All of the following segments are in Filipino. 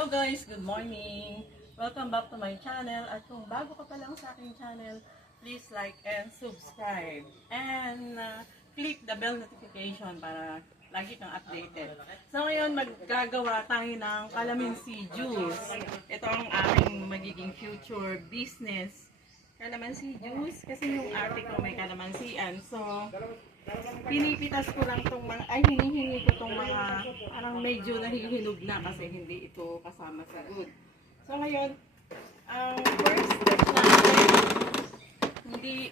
Hello guys, good morning! Welcome back to my channel. At kung bago ka pa lang sa aking channel, please like and subscribe. And click the bell notification para lagi kang updated. So ngayon, maggagawa tayo ng calamansi juice. Ito ang aking magiging future business. Calamansi juice, kasi yung ate ko may calamansian. So, pinipitas ko lang itong mga, hinihingi ko itong mga, parang medyo nahihinog na kasi hindi ito kasama sa wood. So ngayon, ang first step natin,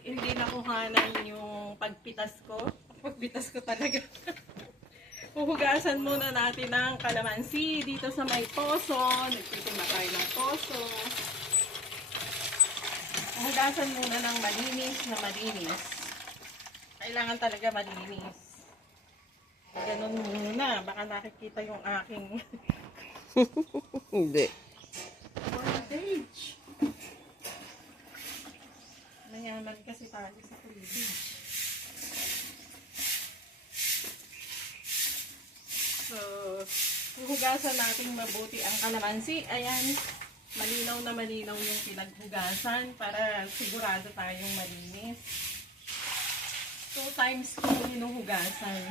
hindi nakuhanan yung pagpitas ko. Pagpitas ko talaga. Huhugasan muna natin ng calamansi dito sa may poso. Nagtitima tayo ng poso. Huhugasan muna ng malinis na malinis. Kailangan talaga malinis. Ganun muna. Baka nakikita yung aking Hindi. voltage. Mayaman kasi tayo sa tubig. So, huhugasan natin mabuti ang kalamansi. Ayan, malinaw na malinaw yung pinaghugasan para sigurado tayong malinis. 2 times ko hinuhugasan.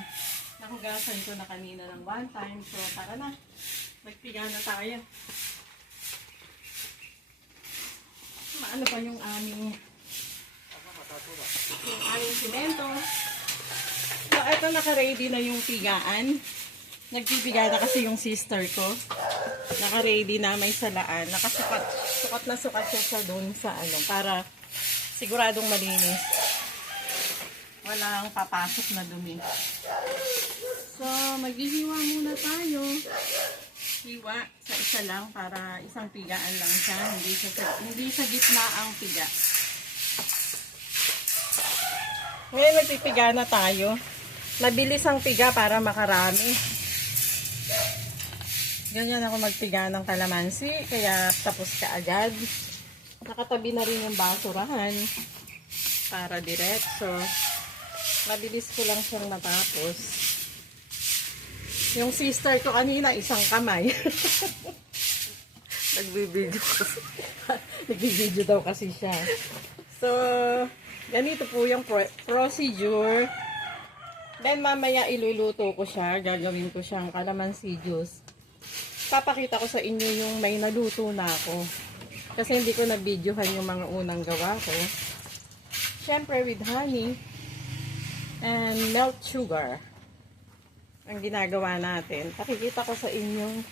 Nahugasan ko na kanina ng 1 time. So, tara na. Magpiga na tayo. Maano pa yung aming simento. So, eto naka-ready na yung pigaan. Nagpipiga na kasi yung sister ko. Naka-ready na, may salaan. Nakasukat. Sukat na sukat siya sa dun sa ano. Para siguradong malinis. Walang papasok na dumi. So, maghihiwa muna tayo. Hiwa sa isa lang para isang pigaan lang siya. Hindi sa gitna ang piga. Ngayon, magpipiga na tayo. Mabilis ang piga para makarami. Ganyan ako magpiga ng kalamansi. Kaya tapos ka agad. Nakatabi na rin yung basurahan. Para diretso. Mabilis ko lang siyang natapos. Yung sister ko kanina, isang kamay. Nagbibideo kasi. Nagbibideo daw kasi siya. So, ganito po yung procedure. Then, mamaya iluluto ko siya. Gagawin ko siyang calamansi juice. Papakita ko sa inyo yung may naluto na ako. Kasi hindi ko na-videohan yung mga unang gawa ko. Siyempre, with honey and melt sugar ang ginagawa natin. Pakikita ko sa inyo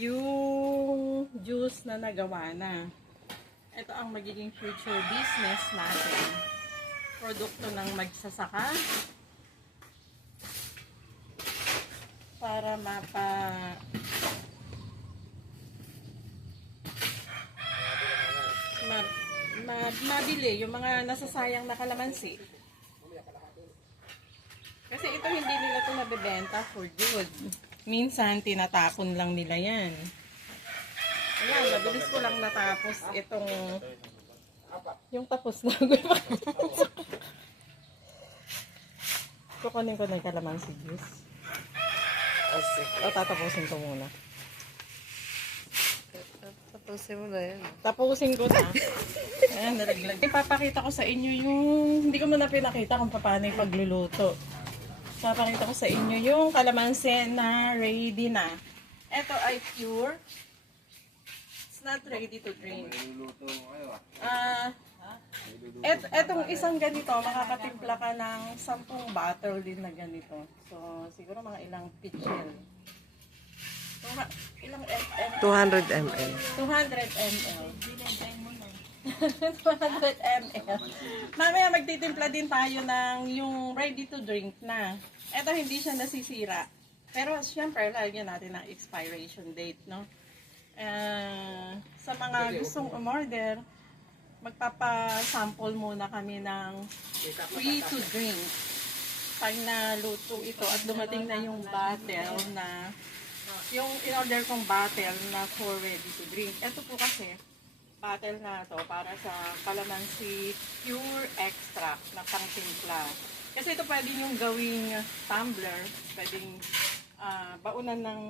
yung juice na nagawa na. Ito ang magiging future business natin. Produkto ng magsasaka para mabili yung mga nasasayang na kalamansi. Kasi ito hindi nila ito nabibenta for good. Minsan tinatapon lang nila yan. Ayan, mabilis ko lang natapos itong yung tapos na. Kukunin ko na yung calamansi juice. O, tatapusin ko muna. Tapusin mo na yan. Tapusin ko na. Ayan, nalaglag. Ipapakita ko sa inyo yung, hindi ko muna pinakita kung paano yung pagluluto. Papakita ko sa inyo yung calamansi na ready na. Ito ay pure. It's not ready to drink. Etong isang ganito, makakatimpla ka ng 10 bottle din na ganito. So, siguro mga ilang pitchel. Ilang ml? 200 ml. 200 ml. 200 ml. Mamaya magtitimpla din tayo ng yung ready to drink na. Ito hindi siya nasisira. Pero syempre, lagyan natin ng expiration date, no? Sa mga gustong umorder, magpapa-sample muna kami ng free to drink. Pag naluto ito at dumating na yung bottle na yung in-order kong bottle na for ready to drink. Ito po kasi bottle na to para sa calamansi pure extract na pangtimpla. Kasi ito pwede yung gawing tumbler, pwedeng baunan ng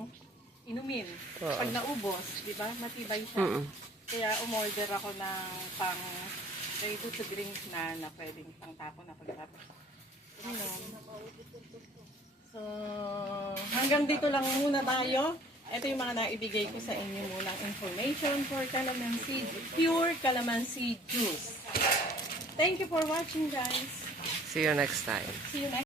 inumin. Oo. Pag naubos, di ba, matibay siya. Mm. Kaya umorder ako ng pang ready to drink na pwedeng pangtapon na pagkatapos. Inom. So, hanggang dito lang muna tayo. Ito yung mga naibigay ko sa inyo munang information for calamansi, pure calamansi juice. Thank you for watching, guys. See you next time. See you next